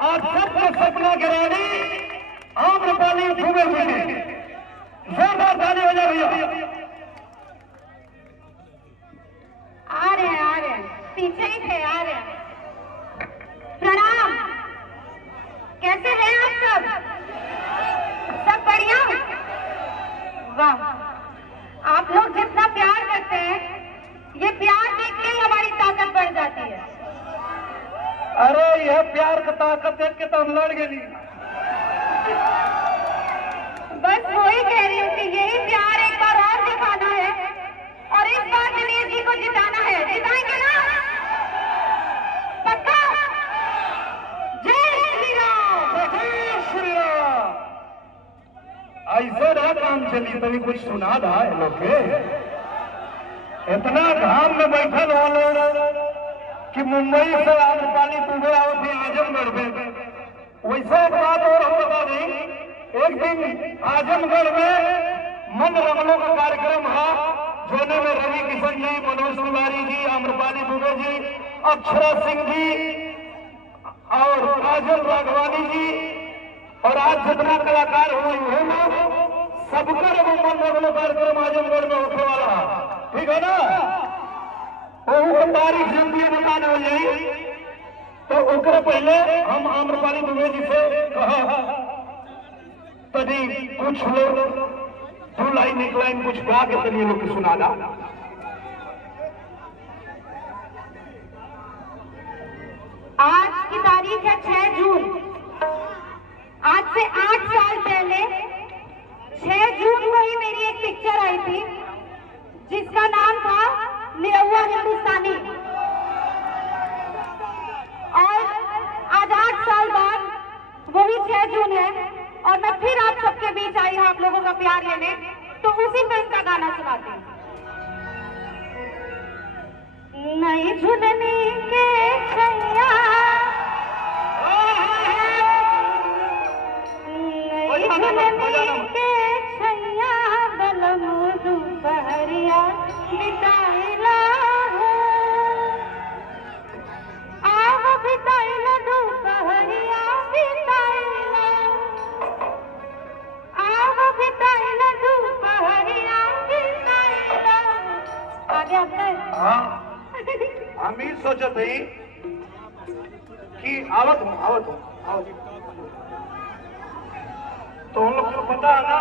आज सबके सपना की रानी आम्रपाली दुबे जी, जोरदार ताली हो जाए भैया। आ रहे हैं, पीछे ही थे, आ रहे हैं। प्रणाम। कैसे हैं आप सब? सब बढ़िया? वाह, आप लोग जितना प्यार करते हैं, ये प्यार देख के ही हमारी ताकत बढ़ जाती है। अरे यह प्यार का ताकत देख के तो हम लड़ गए नहीं। बस वही कह रही हूँ कि यही प्यार एक बार और दिखाना है और इस बार दिनेश जी को जिताना है। जिताएंगे ना? पक्का? जय श्री राम। जय श्री राम। ऐसे ना काम चली तभी कुछ सुना था लोग के। इतना घाम में बैठल वाले कि मुंबई से आम्रपाली दुबे आओ थी आजमगढ़ में। वैसे एक बात और हम बता दें, एक दिन आजमगढ़ में मन रमनों का कार्यक्रम था, जोने में रवि किशन जी, मनोज तिवारी जी, आम्रपाली दुबे जी, अक्षरा सिंह जी और काजल राघवानी जी और आज जितना कलाकार हुए हैं सबका मन रमनों कार्यक्रम आजमगढ़ में होने वाला। ठीक है ना? वो तारीख जल्दी बताने हो जाए तो ओकरे पहले हम आम्रपाली दुबे जी से कहा तभी कुछ लोग 2 लाइन 1 लाइन कुछ गा के तभी लोग सुना दा। आज की तारीख है 6 जून। आज से 8 साल पहले 6 जून को ही मेरी एक पिक्चर आई थी जिसका नाम था निरहुआ हिंदुस्तानी। और आज 8 साल बाद वही 6 जून है और मैं फिर आप सबके बीच आई हूं आप लोगों का प्यार लेने, तो उसी फिल्म का गाना सुनाती हूँ। नई झुलनी के छैया, नई झुलनी के छैया, बलम दुपहरिया बिताइला हो, आव बिताइला दुपहरिया बिताइला, आव बिताइला दुपहरिया बिताइला। आगे आता है। हम ही सोचत ही कि आवत हूँ तो उन लोग को पता है ना,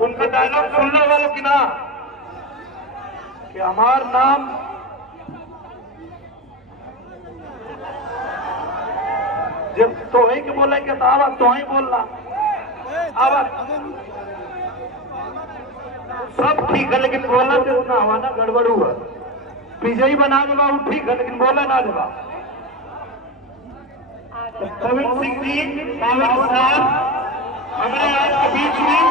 उनका डायलॉग सुनने वालों की ना कि हमार नाम जब तो ही के बोले कि आवत तो ही बोलना आवत सब ठीक है, लेकिन बोलना तो ना हुआ ना, गड़बड़ हुआ। विजयी बना देगा वो ठीक है, लेकिन बोला ना देगा। कविर सिंह जी, कविर साहब हमारे आज के बीच में